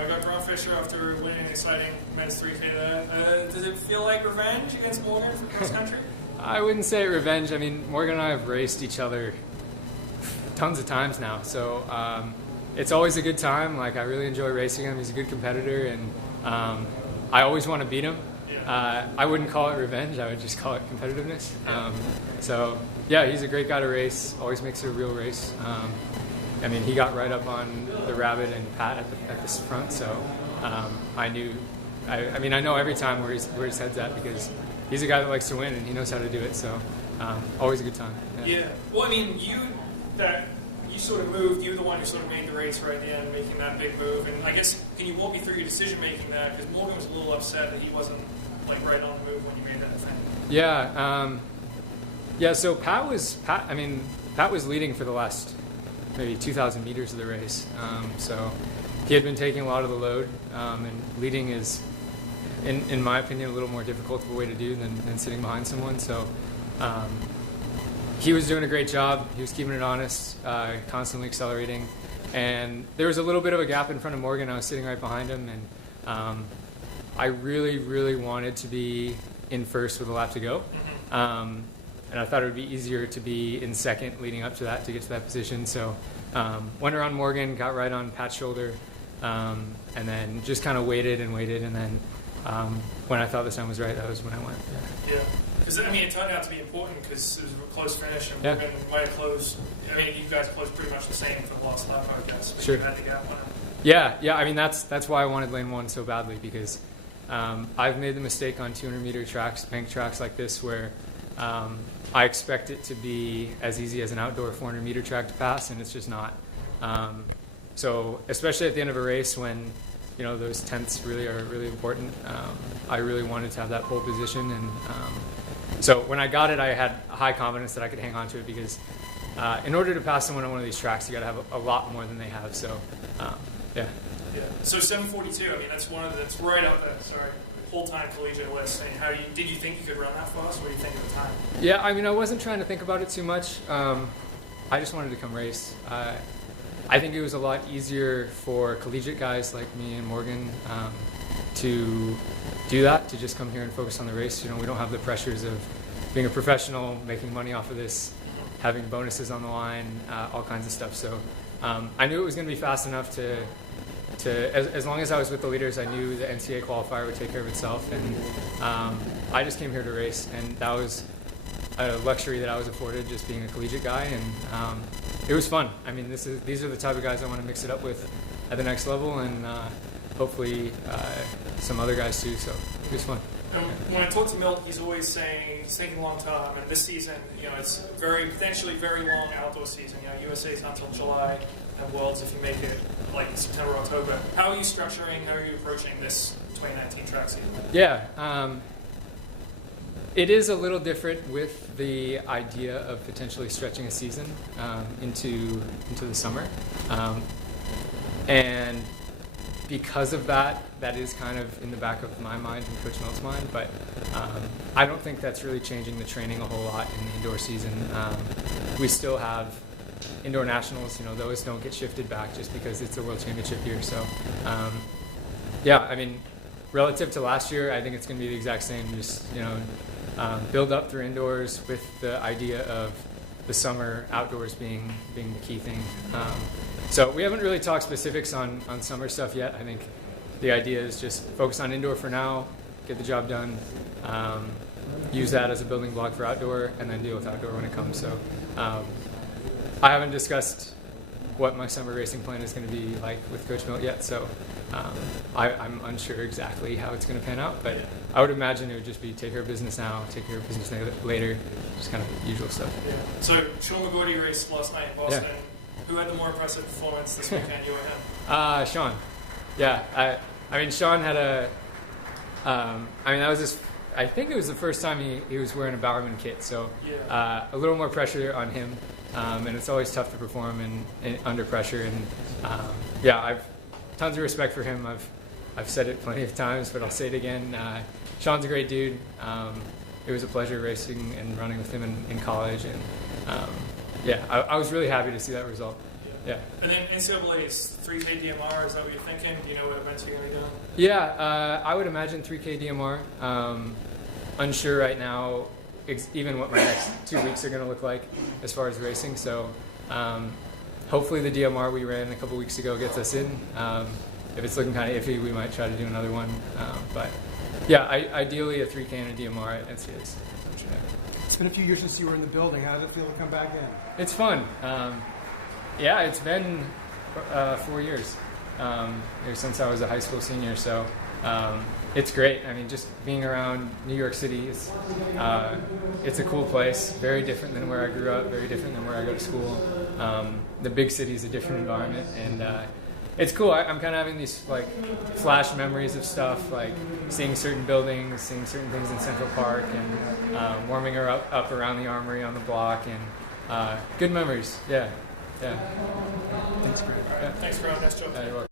I got Grant Fisher after winning an exciting men's 3K there. Does it feel like revenge against Morgan for cross country? I wouldn't say revenge. I mean, Morgan and I have raced each other tons of times now, so it's always a good time. Like, I really enjoy racing him. He's a good competitor, and I always want to beat him. I wouldn't call it revenge. I would just call it competitiveness. So, yeah, he's a great guy to race. Always makes it a real race. I mean, he got right up on the Rabbit and Pat at the front, so I knew. I mean, I know every time where his head's at, because he's a guy that likes to win and he knows how to do it. So, always a good time. Yeah. Well, I mean, you sort of moved. You were the one who sort of made the race right at the end, making that big move. And I guess, can you walk me through your decision making there? Because Morgan was a little upset that he wasn't like right on the move when you made that thing. Yeah. Yeah. So Pat was leading for the last maybe 2,000 meters of the race. So he had been taking a lot of the load, and leading is, in my opinion, a little more difficult of a way to do than sitting behind someone. So he was doing a great job. He was keeping it honest, constantly accelerating. And there was a little bit of a gap in front of Morgan. I was sitting right behind him, and I really, really wanted to be in first with a lap to go. And I thought it would be easier to be in second leading up to that, to get to that position. So went around Morgan, got right on Pat's shoulder, and then just kind of waited. And then when I thought the time was right, that was when I went. Yeah. Because, I mean, it turned out to be important because it was a close finish, and Morgan might have closed. I mean, you guys closed pretty much the same for the last lap, I guess. Sure. You had the gap on it. Yeah. I mean, that's why I wanted lane one so badly, because I've made the mistake on 200-meter tracks, bank tracks like this, where I expect it to be as easy as an outdoor 400-meter track to pass, and it's just not. So especially at the end of a race when, you know, those tenths really are really important, I really wanted to have that pole position. And so when I got it, I had high confidence that I could hang on to it, because in order to pass someone on one of these tracks, you got to have a lot more than they have. So, yeah. So 7:42. I mean, that's right up there. Sorry. Whole-time collegiate list. I mean, did you think you could run that fast? What do you think at the time? Yeah, I mean, I wasn't trying to think about it too much. I just wanted to come race. I think it was a lot easier for collegiate guys like me and Morgan to do that, to just come here and focus on the race. You know, we don't have the pressures of being a professional, making money off of this, having bonuses on the line, all kinds of stuff. So I knew it was going to be fast enough to as long as I was with the leaders, I knew the NCAA qualifier would take care of itself, and I just came here to race, and that was a luxury that I was afforded, just being a collegiate guy, and it was fun. I mean, these are the type of guys I want to mix it up with at the next level, and hopefully some other guys too. So it was fun. When I talk to Milt, he's always saying he's thinking long term, and this season, you know, it's potentially very long outdoor season. You know, USA's until July, and Worlds if you make it like September, October. How are you approaching this 2019 track season? Yeah, it is a little different with the idea of potentially stretching a season into the summer, and because of that, that is kind of in the back of my mind and Coach Milt's mind, but I don't think that's really changing the training a whole lot in the indoor season. We still have indoor nationals, you know, those don't get shifted back just because it's a world championship year. So, yeah, I mean, relative to last year, I think it's going to be the exact same. Just, you know, build up through indoors with the idea of the summer outdoors being the key thing. So we haven't really talked specifics on summer stuff yet. I think the idea is just focus on indoor for now, get the job done, use that as a building block for outdoor, and then deal with outdoor when it comes. So I haven't discussed what my summer racing plan is going to be like with Coach Milt yet, so I'm unsure exactly how it's going to pan out, but I would imagine it would just be take care of business now, take care of business later, just kind of usual stuff. Yeah. So Sean McGoody raced last night in Boston. Yeah. Who had the more impressive performance this weekend, you or him? Sean. Yeah, I mean, Sean had that was I think it was the first time he was wearing a Bowerman kit, so a little more pressure on him, and it's always tough to perform under pressure, and I've tons of respect for him. I've said it plenty of times, but I'll say it again. Sean's a great dude. It was a pleasure racing and running with him in college, and I was really happy to see that result. Yeah. Yeah. And then NCAA is 3K DMR. Is that what you're thinking? Do you know what events you're going to be doing? Yeah, I would imagine 3K DMR. Unsure right now, even what my next 2 weeks are going to look like as far as racing. So hopefully the DMR we ran a couple weeks ago gets us in. If it's looking kind of iffy, we might try to do another one. But yeah, ideally a 3K and a DMR at NCAAs. It's been a few years since you were in the building. How does it feel to come back in? It's fun. Yeah, it's been 4 years since I was a high school senior, so it's great. I mean, just being around New York City, it's a cool place, very different than where I grew up, very different than where I go to school. The big city is a different environment, and it's cool. I'm kind of having these like flash memories of stuff, like seeing certain buildings, seeing certain things in Central Park, and warming her up around the Armory on the block, and good memories. Yeah. Thanks, Greg. Thanks for having us, Joe. You're welcome.